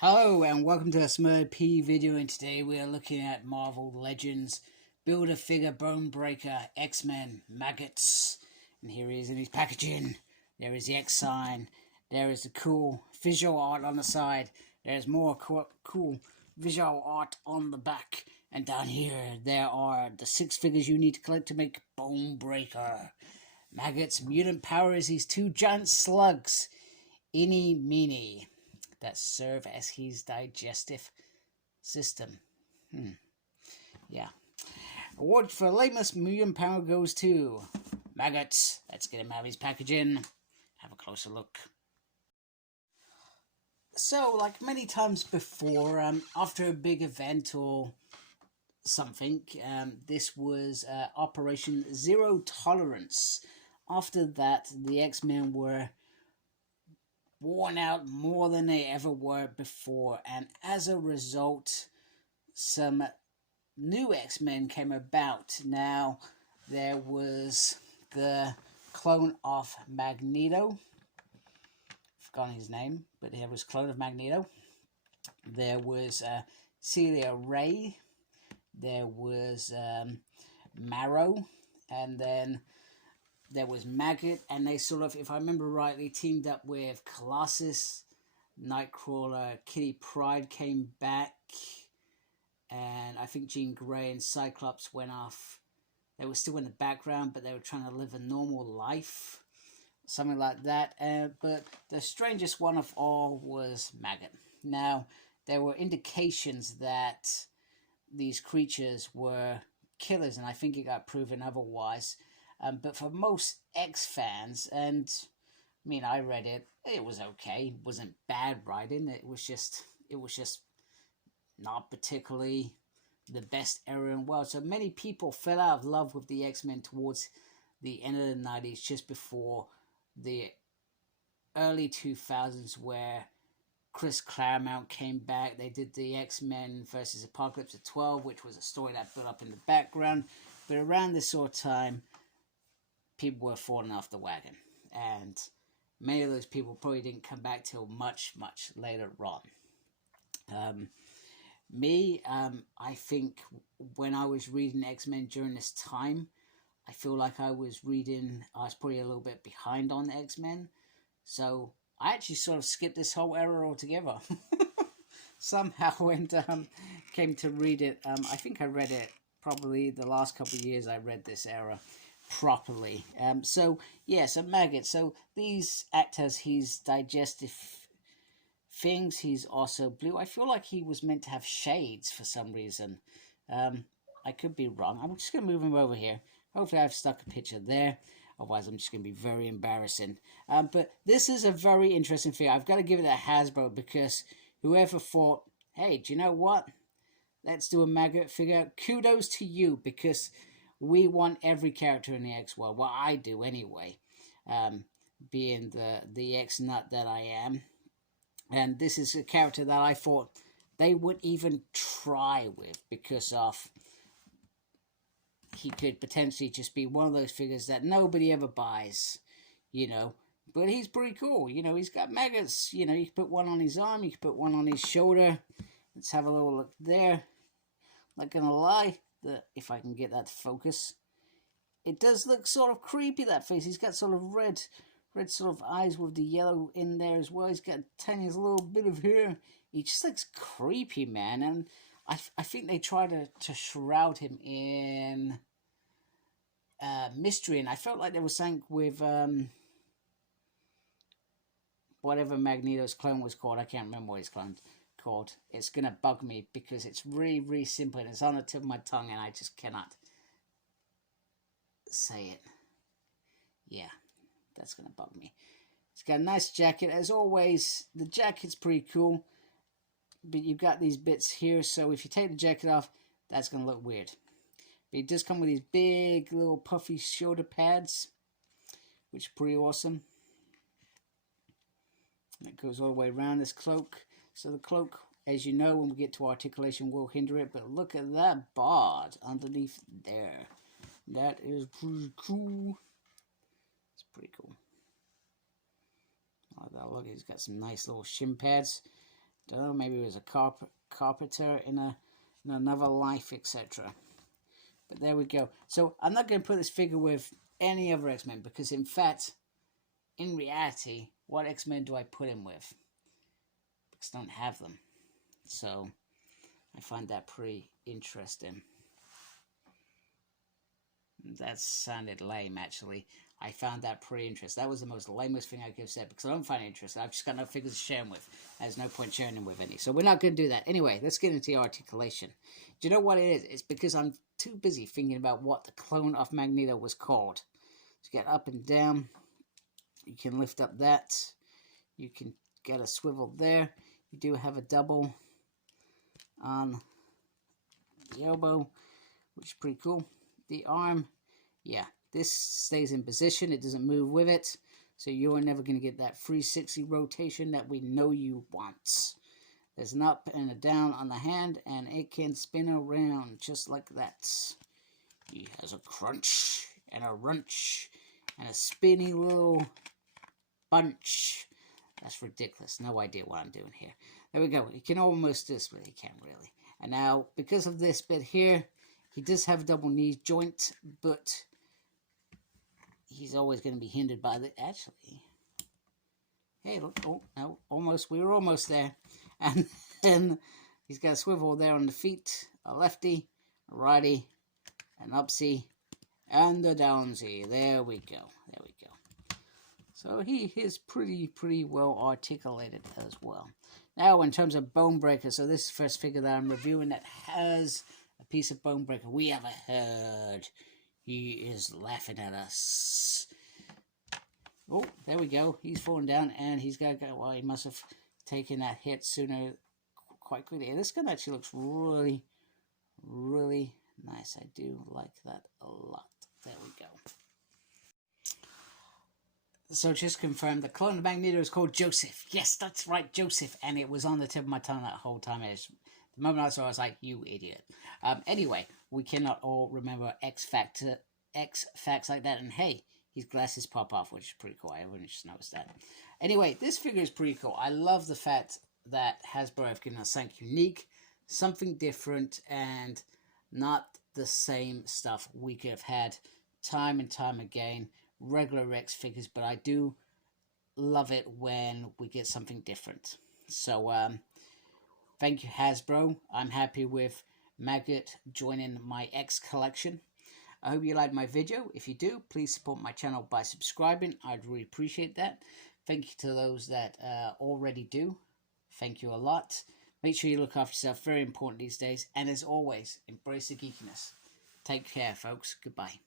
Hello and welcome to a Smurd P video, and today we are looking at Marvel Legends Build-A-Figure Bone Breaker X-Men Maggots. And here he is in his packaging. There is the X sign. There is the cool visual art on the side. There's more cool visual art on the back. And down here there are the 6 figures you need to collect to make Bone Breaker. Maggot's mutant power is these 2 giant slugs, Eeny Meeny, that serve as his digestive system. Yeah. Award for lamest mutant power goes to Maggots. Let's get him out of his packaging. Have a closer look. So, like many times before, after a big event or something, this was Operation Zero Tolerance. After that, the X-Men were worn out more than they ever were before, and as a result, some new X-Men came about. Now, there was the clone of Magneto. I've forgotten his name, but there was clone of Magneto. There was Celia Ray. There was Marrow, and then there was Maggot, and they sort of, if I remember rightly, teamed up with Colossus, Nightcrawler, Kitty Pryde came back, and I think Jean Grey and Cyclops went off. They were still in the background, but they were trying to live a normal life, something like that. But the strangest one of all was Maggot. Now, there were indications that these creatures were killers, and I think it got proven otherwise. But for most X fans, and I mean, I read it, it was okay. It wasn't bad writing. It was just not particularly the best era in the world. So many people fell out of love with the X-Men towards the end of the 90s, just before the early 2000s, where Chris Claremont came back. They did the X-Men versus Apocalypse at 12, which was a story that built up in the background. But around this sort of time, people were falling off the wagon, and many of those people probably didn't come back till much later on. I think when I was reading X-Men during this time, I feel like I was probably a little bit behind on X-Men, so I actually sort of skipped this whole era altogether. Somehow, and came to read it. I think I read it probably the last couple of years. I read this era properly. So Maggot. So these act as his digestive things. He's also blue. I feel like he was meant to have shades for some reason. I could be wrong. I'm just going to move him over here. Hopefully I've stuck a picture there. Otherwise I'm just going to be very embarrassing. But this is a very interesting figure. I've got to give it a Hasbro, because whoever thought, hey, do you know what? Let's do a Maggot figure. Kudos to you, because we want every character in the X world. Well, I do anyway, being the X nut that I am. And this is a character that I thought they would even try with, because of he could potentially just be one of those figures that nobody ever buys, you know. But he's pretty cool, you know. He's got maggots, you know. You can put one on his arm, you can put one on his shoulder. Let's have a little look there. Not gonna lie, if I can get that to focus, it does look sort of creepy, that face. He's got sort of red sort of eyes with the yellow in there as well. He's got a tiny little bit of hair. He just looks creepy, man. And I think they try to shroud him in mystery, and I felt like there was something with whatever Magneto's clone was called. I can't remember what his clone's called. It's gonna bug me, because it's really simple and it's on the tip of my tongue, and I just cannot say it. Yeah, that's gonna bug me. It's got a nice jacket, as always. The jacket's pretty cool, but you've got these bits here, so if you take the jacket off, that's gonna look weird. But it does come with these big little puffy shoulder pads, which is pretty awesome. And it goes all the way around this cloak. So the cloak, as you know, when we get to articulation, will hinder it. But look at that bard underneath there. That is pretty cool. It's pretty cool. Oh, look, he's got some nice little shin pads. Don't know, maybe he was a carpenter in another life, etc. But there we go. So I'm not going to put this figure with any other X-Men because, in fact, in reality, what X-Men do I put him with? Because I don't have them. So I find that pretty interesting. That sounded lame, actually. I found that pretty interesting. That was the most lamest thing I could have said because I don't find it interesting. I've just got no figures to share them with. There's no point sharing them with any. So we're not going to do that. Anyway, let's get into the articulation. Do you know what it is? It's because I'm too busy thinking about what the clone of Magneto was called. To get up and down, you can lift up that. You can get a swivel there. You do have a double on the elbow, which is pretty cool. The arm, yeah. This stays in position. It doesn't move with it. So you're never going to get that 360 rotation that we know you want. There's an up and a down on the hand, and it can spin around just like that. He has a crunch and a wrench and a spinny little bunch. That's ridiculous. No idea what I'm doing here. There we go. He can almost do this, but he can't really. And now, because of this bit here, he does have a double knee joint, but he's always going to be hindered by the... Actually, hey, look. Oh, no, almost. We were almost there. And then he's got a swivel there on the feet. A lefty, a righty, an upsy, and a downsy. There we go. There we go. So he is pretty well articulated as well. Now, in terms of Bone Breaker, so this is the first figure that I'm reviewing that has a piece of Bone Breaker. We have a herd. He is laughing at us. Oh, there we go. He's falling down, and he's got to go. Well, he must have taken that hit sooner, quite quickly. And this gun actually looks really nice. I do like that a lot. There we go. So just confirm, the clone of Magneto is called Joseph. Yes, that's right, Joseph. And it was on the tip of my tongue that whole time. The moment I saw it, I was like, you idiot. Anyway, we cannot all remember X facts like that. And hey, his glasses pop off, which is pretty cool. I wouldn't just noticed that. Anyway, this figure is pretty cool. I love the fact that Hasbro have given us something unique, something different, and not the same stuff we could have had time and time again. Regular X figures, but I do love it when we get something different. So, thank you, Hasbro. I'm happy with Maggot joining my X collection. I hope you liked my video. If you do, please support my channel by subscribing. I'd really appreciate that. Thank you to those that already do. Thank you a lot. Make sure you look after yourself. Very important these days. And as always, embrace the geekiness. Take care, folks. Goodbye.